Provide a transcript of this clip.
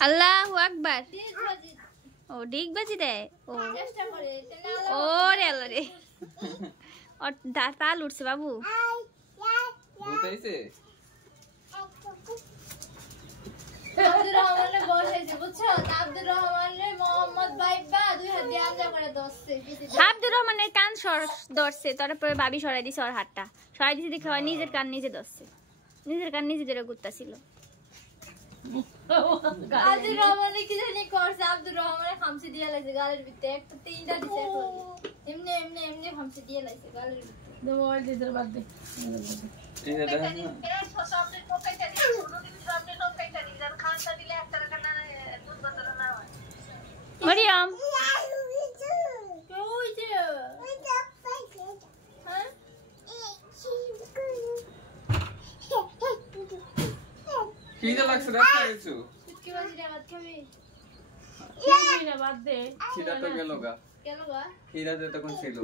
আল্লাহু আকবার ও ঠিক বাজি দেয় ও ওরে আল্লাহ রে और ताल उठছে बाबू বুঝাইছে আব্দুর রহমানের বল হয়েছে বুঝছো আব্দুর রহমানের মোহাম্মদ ভাইবা দুই হাত দিয়ে আঞ্জা করে দছছে আব্দুর রহমানের কান ধরছে তারপরে ভাবি সরাই দিছে ওর হাতটা সরাই দিছে দেখে নিজের কান নিজে ধরছে নিজের কান নিজে ধরে ঘুরতাছিল আব্দুর রহমানের কি জানি করছে আব্দুর রহমানের খামসি দিয়ে লাইছে গালের ভিতরে একটা তিনটা দিছে এমনি এমনি এমনি খামসি দিয়ে লাইছে গালের ভিতরে মোবাইল দিয়ে বাদ দে এই যে দেখেন মরিয়ম ওই যে হ্যাঁ খিদে লাগছে রাস্তা গেছো চুটকি বাজি রে ভাত খাবি বাদ দে খিদা তো গেল গা কেন গা খিদা তো তখন ছিল